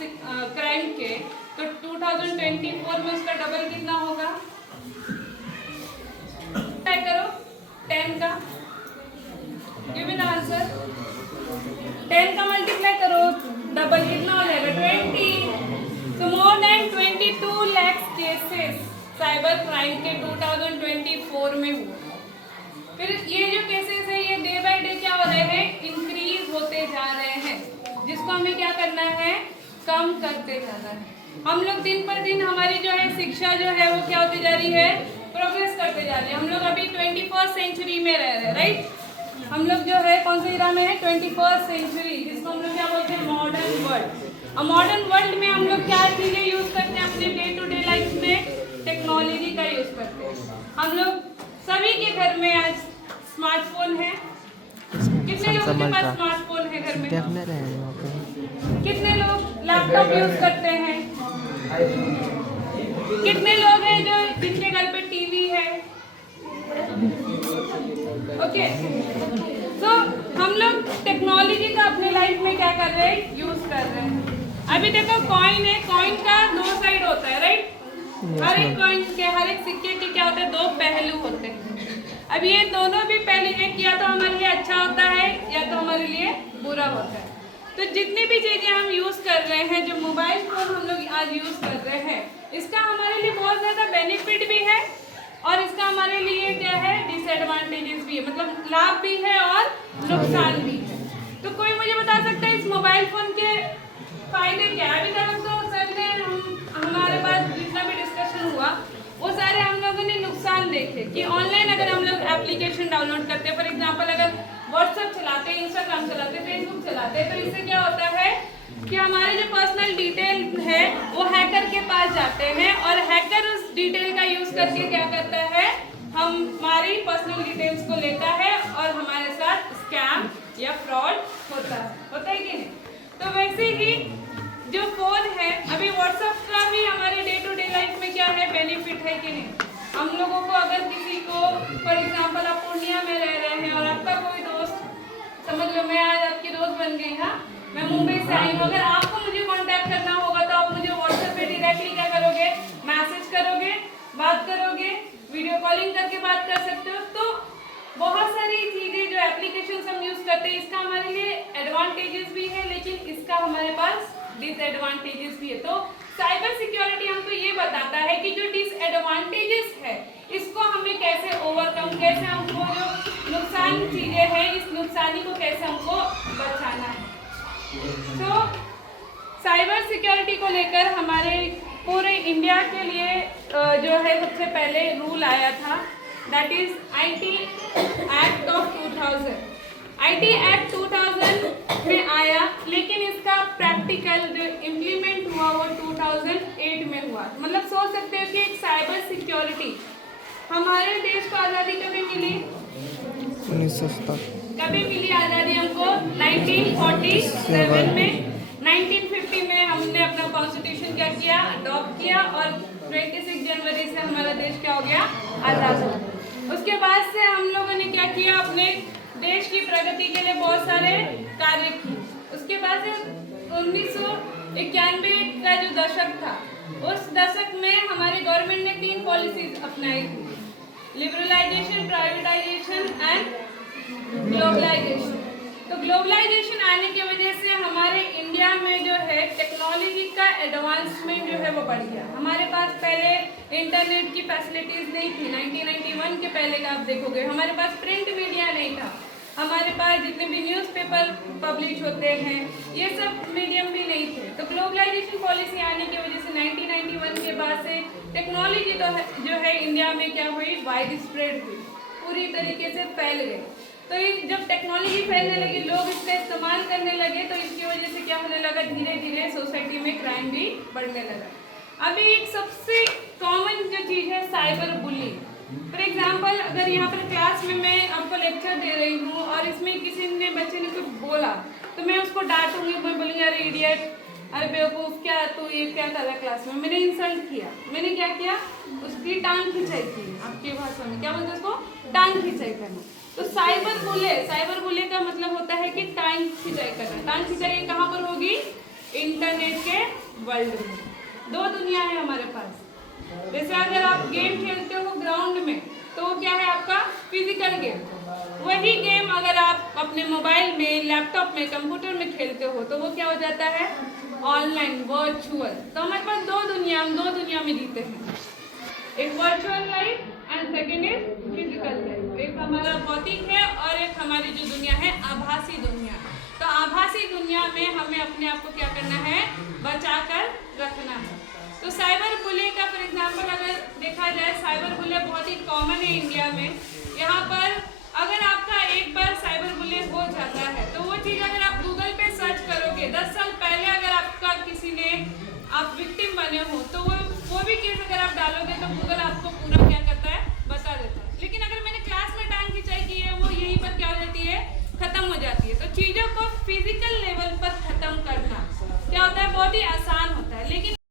Crime के, तो 2024 में उसका डबल कितना होगा? ट्राई करो 10 का, गिव मी द आंसर। 10 का मल्टीप्लाई करो, डबल कितना हो जाएगा? 20। तो more than 22 lakh cases cyber crime के 2024 में हुए। फिर ये जो केसेस है ये डे बाय डे क्या हो रहे हैं? इंक्रीज होते जा रहे हैं, जिसको हमें क्या करना है? कम करते जाना है। हम लोग दिन पर दिन हमारी जो है शिक्षा जो है वो क्या होती जा रही है? प्रोग्रेस करते जा रहे हैं। हम लोग अभी 21st सेंचुरी में रह रहे हैं, राइट? हम लोग जो है कौन से इरा में है? 21st सेंचुरी, जिसको हम लोग क्या बोलते हैं? Modern world. और मॉडर्न वर्ल्ड में हम लोग क्या चीज़ें यूज़ करते हैं अपने डे टू डे लाइफ में? टेक्नोलॉजी का यूज़ करते हैं। हम लोग सभी के घर में आज स्मार्टफोन है। कितने लोगों के पास स्मार्टफोन है घर में? कितने लोग लैपटॉप यूज़ करते हैं? कितने लोग हैं जो जिनके घर पे टीवी है? ओके, तो हम लोग टेक्नोलॉजी का अपने लाइफ में क्या कर रहे हैं? यूज कर रहे हैं। अभी देखो कॉइन है, कॉइन का दो साइड होता है, राइट? हर एक कॉइन के, हर एक सिक्के के क्या होते हैं? दो पहलू होते हैं। अब ये दोनों भी पहलू एक या तो हमारे लिए अच्छा होता है या तो हमारे लिए बुरा होता है। तो जितनी भी चीज़ें हम यूज़ कर रहे हैं, जो मोबाइल फोन हम लोग आज यूज़ कर रहे हैं, इसका हमारे लिए बहुत ज़्यादा बेनिफिट भी है और इसका हमारे लिए क्या है? डिसएडवांटेजेस भी है, मतलब लाभ भी है और नुकसान भी है। तो कोई मुझे बता सकता है इस मोबाइल फोन के फायदे क्या है? अभी तक तो सर ने हमारे पास जितना भी डिस्कशन हुआ वो सारे हम लोगों ने नुकसान देखे कि ऑनलाइन अगर हम लोग एप्लीकेशन डाउनलोड करते हैं, फॉर एग्जाम्पल अगर व्हाट्सएप चलाते हैं, इंस्टाग्राम चलाते हैं, फेसबुक चलाते हैं, तो इससे क्या होता है कि हमारे जो पर्सनल डिटेल है वो हैकर के पास जाते हैं और हैकर उस डिटेल का यूज करके क्या करता है? हमारी पर्सनल डिटेल्स को लेता है और हमारे साथ स्कैम या फ्रॉड होता है कि नहीं? तो वैसे ही जो फोन है, अभी व्हाट्सएप का भी हमारे डे टू डे लाइफ में क्या है? बेनिफिट है कि नहीं? हम लोगों को अगर किसी को, फॉर एग्जाम्पल आप पूर्णिया में रह रहे हैं और आपका कोई दोस्त, समझ लो मैं आज आपकी दोस्त बन गई, हाँ, मैं मुंबई से आई हूँ, अगर आपको मुझे कांटेक्ट करना होगा तो आप मुझे व्हाट्सएप पे डायरेक्टली क्या करोगे? मैसेज करोगे, बात करोगे, वीडियो कॉलिंग करके बात कर सकते हो। तो बहुत सारी चीज़ें जो एप्लीकेशन हम यूज़ करते हैं, इसका हमारे लिए एडवांटेजेस भी है लेकिन इसका हमारे पास डिसएडवांटेजेस भी है। तो साइबर सिक्योरिटी हमको ये बताता है कि जो डिसएडवांटेजेस है इसको हमें कैसे ओवरकम, कैसे हमको जो नुकसान चीज़ें हैं इस नुकसानी को कैसे हमको बचाना है। तो साइबर सिक्योरिटी को लेकर हमारे पूरे इंडिया के लिए जो है सबसे पहले रूल आया था, that is IT act of 2000। IT act 2000 में आया लेकिन इसका प्रैक्टिकल जो इम्प्लीमेंट हुआ वो 2008 में हुआ। मतलब सोच सकते हो कि एक साइबर सिक्योरिटी, हमारे देश को आज़ादी कभी मिली? 1970। कभी मिली आज़ादी हमको? 1947 में। 1950 में हमने अपना कॉन्स्टिट्यूशन क्या किया? अडॉप्ट किया और 26 जनवरी से हमारा देश क्या हो गया? आज़ाद हो गया। उसके बाद से हम लोगों ने क्या किया? अपने देश की प्रगति के लिए बहुत सारे कार्य किए। उसके बाद से 1991 का जो दशक था, उस दशक में हमारे गवर्नमेंट ने 3 पॉलिसीज अपनाई थी, लिबरलाइजेशन, प्राइवेटाइजेशन एंड ग्लोबलाइजेशन। तो ग्लोबलाइजेशन आने की वजह से हमारे इंडिया में जो है टेक्नोलॉजी का एडवांसमेंट जो है वो बढ़ गया। हमारे पास पहले इंटरनेट की फैसिलिटीज़ नहीं थी। 1991 के पहले का आप देखोगे हमारे पास प्रिंट मीडिया नहीं था, हमारे पास जितने भी न्यूज़पेपर पब्लिश होते हैं ये सब मीडियम भी नहीं थे। तो ग्लोबलाइजेशन पॉलिसी आने की वजह से 1991 के बाद से टेक्नोलॉजी तो जो है इंडिया में क्या हुई? वाइड स्प्रेड हुई, पूरी तरीके से फैल गई। तो ये जब टेक्नोलॉजी फैलने लगी, लोग इसका इस्तेमाल करने लगे, तो इसकी वजह से क्या होने लगा? धीरे धीरे सोसाइटी में क्राइम भी बढ़ने लगा। अभी एक सबसे कॉमन जो चीज़ है साइबर बुलिंग। फॉर एग्जाम्पल अगर यहाँ पर क्लास में मैं आपको लेक्चर दे रही हूँ और इसमें किसी ने बच्चे ने कुछ बोला तो मैं उसको डांटूंगी, मैं बोलूँगी अरे इडियट, अरे बेवकूफ़, क्या तू ये क्या कर रहा है क्लास में? मैंने इंसल्ट किया। मैंने क्या किया? उसकी टांग खिंचाई की। आपकी भाषा में क्या बोलते हैं उसको? टांग खिंचाई करना। तो साइबर बुले का मतलब होता है कि टांग खिंचाई करना। टांग खिंचाई कहाँ पर होगी? इंटरनेट के वर्ल्ड में। दो दुनिया है हमारे पास। जैसे अगर आप गेम खेलते हो ग्राउंड में तो वो क्या है आपका फिजिकल गेम। वही गेम अगर आप अपने मोबाइल में, लैपटॉप में, कंप्यूटर में खेलते हो तो वो क्या हो जाता है ऑनलाइन, वर्चुअल। तो हमारे पास हम दो दुनिया में जीते हैं, एक virtual life and second is physical life. एक हमारा भौतिक है और एक हमारी जो दुनिया है आभासी दुनिया। तो आभासी दुनिया में हमें अपने आप को क्या करना है, बचा कर रखना है। तो साइबर बुलिंग का फॉर एग्जाम्पल अगर देखा जाए, साइबर बुलिंग बहुत ही कॉमन है इंडिया में। यहाँ पर अगर आपका एक बार साइबर बुलिंग हो जाता है तो वो चीज़ अगर आप गूगल पे सर्च करोगे 10 साल पहले अगर आपका किसी ने आप विक्टिम बने हो तो वो भी केस अगर आप डालोगे तो गूगल आपको पूरा क्या करता है, बता देता है। लेकिन अगर मैंने क्लास में टांग खिंचाई की है वो यहीं पर क्या हो जाती है, खत्म हो जाती है। तो चीज़ों को फिजिकल लेवल पर खत्म करना क्या होता है, बहुत ही